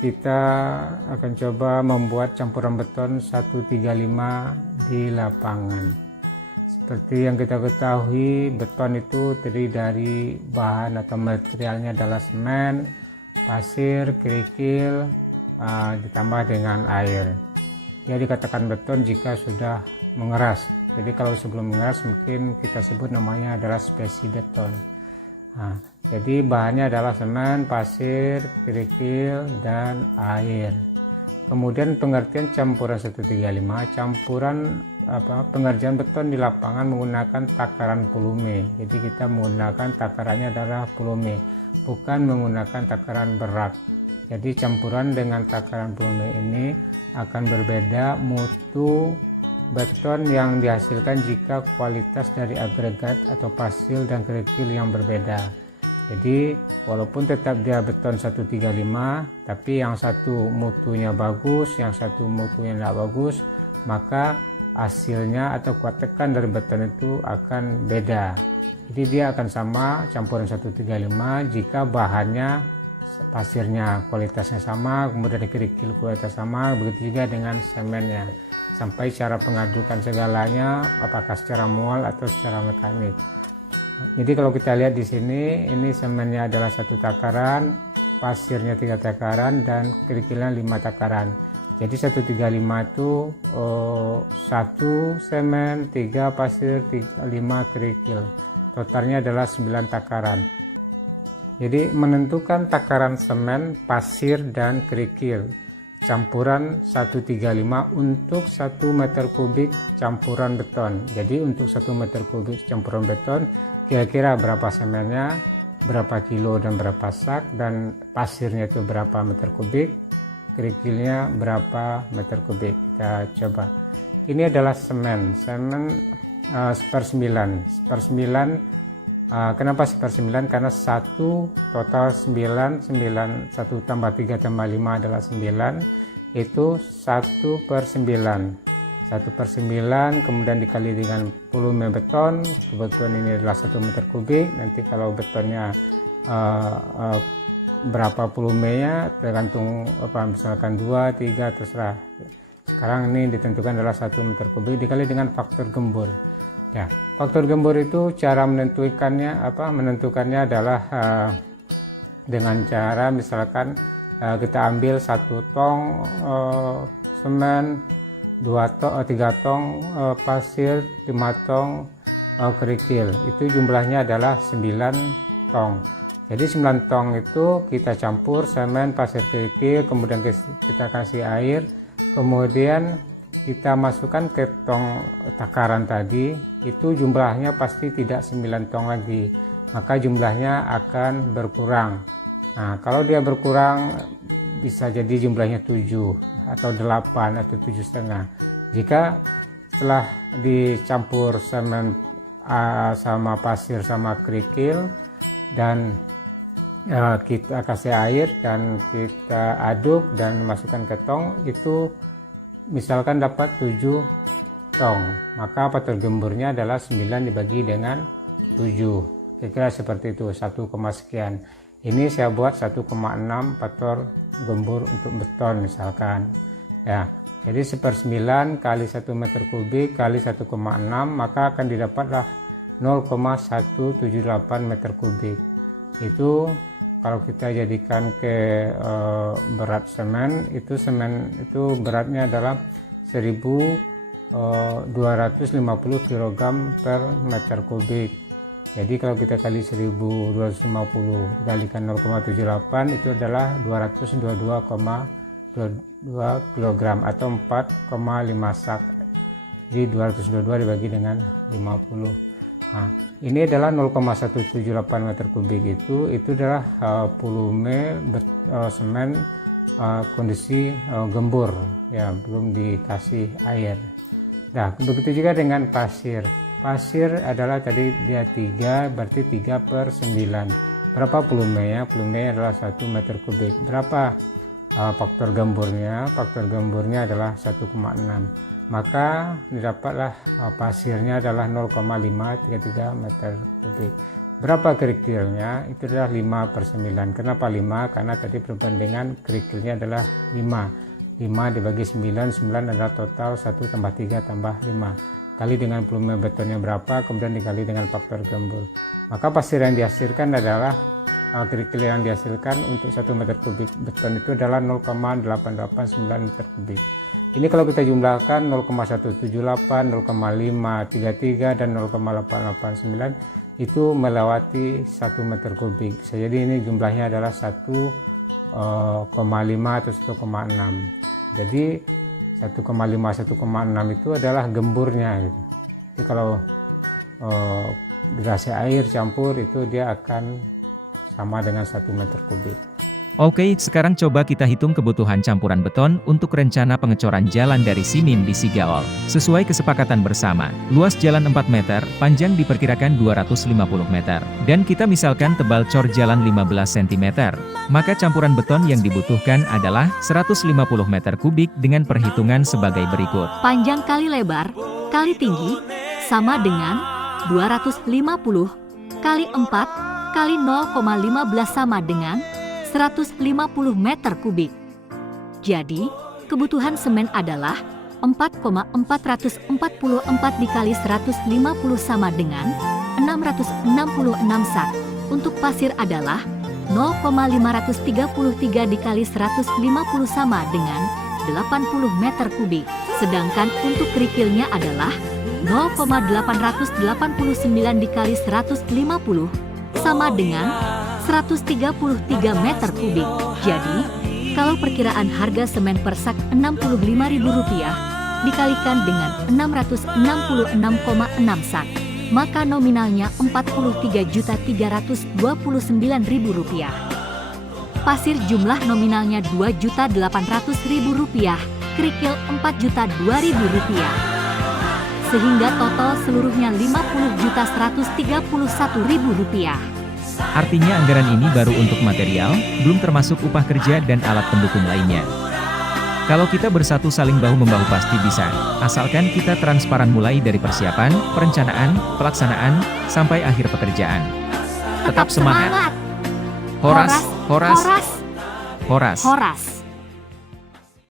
kita akan coba membuat campuran beton 135 di lapangan. Seperti yang kita ketahui, beton itu terdiri dari bahan atau materialnya adalah semen, pasir, kerikil, ditambah dengan air. Dia dikatakan beton jika sudah mengeras. Jadi kalau sebelum mengeras mungkin kita sebut namanya adalah spesi beton. Jadi bahannya adalah semen, pasir, kerikil, dan air. Kemudian pengertian campuran 135, pengerjaan beton di lapangan menggunakan takaran volume. Jadi kita menggunakan takarannya adalah volume, bukan menggunakan takaran berat. Jadi campuran dengan takaran volume ini akan berbeda mutu beton yang dihasilkan jika kualitas dari agregat atau pasir dan kerikil yang berbeda. Jadi walaupun tetap dia beton 135, tapi yang satu mutunya bagus, yang satu mutunya tidak bagus, maka hasilnya atau kuat tekan dari beton itu akan beda. Jadi dia akan sama campuran 135 jika bahannya, pasirnya kualitasnya sama, kemudian kerikil kualitas sama, begitu juga dengan semennya. Sampai cara pengadukan segalanya apakah secara manual atau secara mekanik. Jadi kalau kita lihat di sini, ini semennya adalah 1 takaran, pasirnya 3 takaran, dan kerikilnya 5 takaran. Jadi 135 itu 1 semen, 3 pasir, 5 kerikil. Totalnya adalah 9 takaran. Jadi menentukan takaran semen, pasir, dan kerikil campuran 135 untuk 1 meter kubik campuran beton. Jadi untuk 1 meter kubik campuran beton kira-kira berapa semennya, berapa kilo dan berapa sak, dan pasirnya itu berapa meter kubik, kerikilnya berapa meter kubik. Kita coba. Ini adalah semen 1/9. Kenapa 1/9? Karena 1 total 9, 1 tambah 3 tambah 5 adalah 9, itu 1/9. 1/9 kemudian dikali dengan volume beton. Kebetulan ini adalah 1 meter kubik. Nanti kalau betonnya berapa volumenya tergantung misalkan 2, 3 terserah. Sekarang ini ditentukan adalah 1 meter kubik dikali dengan faktor gembur. Ya, faktor gembur itu cara menentukannya adalah dengan cara misalkan kita ambil 1 tong semen, 3 tong pasir, 5 tong kerikil. Itu jumlahnya adalah 9 tong. Jadi 9 tong itu kita campur semen, pasir, kerikil, kemudian kita kasih air, kemudian kita masukkan ke tong takaran tadi. Itu jumlahnya pasti tidak 9 tong lagi, maka jumlahnya akan berkurang. Nah, kalau dia berkurang bisa jadi jumlahnya 7 atau 8 atau 7,5. Jika setelah dicampur semen sama pasir sama kerikil dan kita kasih air dan kita aduk dan masukkan ke tong, itu misalkan dapat 7 tong, maka faktor gemburnya adalah 9 dibagi dengan 7. Kira-kira seperti itu, 1, sekian. Ini saya buat 1,6 faktor gembur untuk beton misalkan. Ya, jadi 1/9 kali 1 meter kubik kali 1,6, maka akan didapatlah 0,178 meter kubik. Itu kalau kita jadikan ke berat semen itu beratnya adalah 1250 kg per meter kubik. Jadi kalau kita kali 1250 dikalikan 0,78 itu adalah 222,22 kg atau 4,5 sak. Jadi 222 dibagi dengan 50. Nah, ini adalah 0,178 meter kubik itu adalah volume semen kondisi gembur, ya, belum dikasih air. Nah, begitu juga dengan pasir. Pasir adalah tadi dia 3, berarti 3/9. Berapa volumenya? Volumenya adalah 1 meter kubik. Berapa faktor gemburnya? Faktor gemburnya adalah 1,6. Maka didapatlah pasirnya adalah 0,533 meter kubik. Berapa kerikilnya? Itu adalah 5/9. Kenapa 5? Karena tadi perbandingan kerikilnya adalah 5. 5 dibagi 9, 9 adalah total 1 tambah 3 tambah 5. Kali dengan volume betonnya berapa, kemudian dikali dengan faktor gembur. Maka pasir yang dihasilkan adalah, kerikil yang dihasilkan untuk 1 meter kubik beton itu adalah 0,889 meter kubik. Ini kalau kita jumlahkan 0,178, 0,533, dan 0,889 itu melewati 1 meter kubik. Jadi ini jumlahnya adalah 1,5 atau 1,6. Jadi 1,5 1,6 itu adalah gemburnya gitu. Jadi kalau derasnya air campur itu dia akan sama dengan 1 meter kubik. Oke, sekarang coba kita hitung kebutuhan campuran beton untuk rencana pengecoran jalan dari Simin di Sigaol. Sesuai kesepakatan bersama, luas jalan 4 meter, panjang diperkirakan 250 meter. Dan kita misalkan tebal cor jalan 15 cm. Maka campuran beton yang dibutuhkan adalah 150 meter kubik dengan perhitungan sebagai berikut. Panjang kali lebar, kali tinggi, sama dengan 250 kali 4 kali 0,15 sama dengan 150 meter kubik. Jadi, kebutuhan semen adalah 4,444 dikali 150 sama dengan 666 sak. Untuk pasir adalah 0,533 dikali 150 sama dengan 80 meter kubik. Sedangkan untuk kerikilnya adalah 0,889 dikali 150 sama dengan 133 meter kubik. Jadi, kalau perkiraan harga semen per sak Rp65.000 dikalikan dengan 666,6 sak, maka nominalnya Rp43.329.000. Pasir jumlah nominalnya Rp2.800.000, kerikil Rp4.002.000. Sehingga total seluruhnya Rp50.131.000. Artinya anggaran ini baru untuk material, belum termasuk upah kerja dan alat pendukung lainnya. Kalau kita bersatu saling bahu-membahu pasti bisa, asalkan kita transparan mulai dari persiapan, perencanaan, pelaksanaan, sampai akhir pekerjaan. Tetap semangat! Horas, horas, horas! Horas.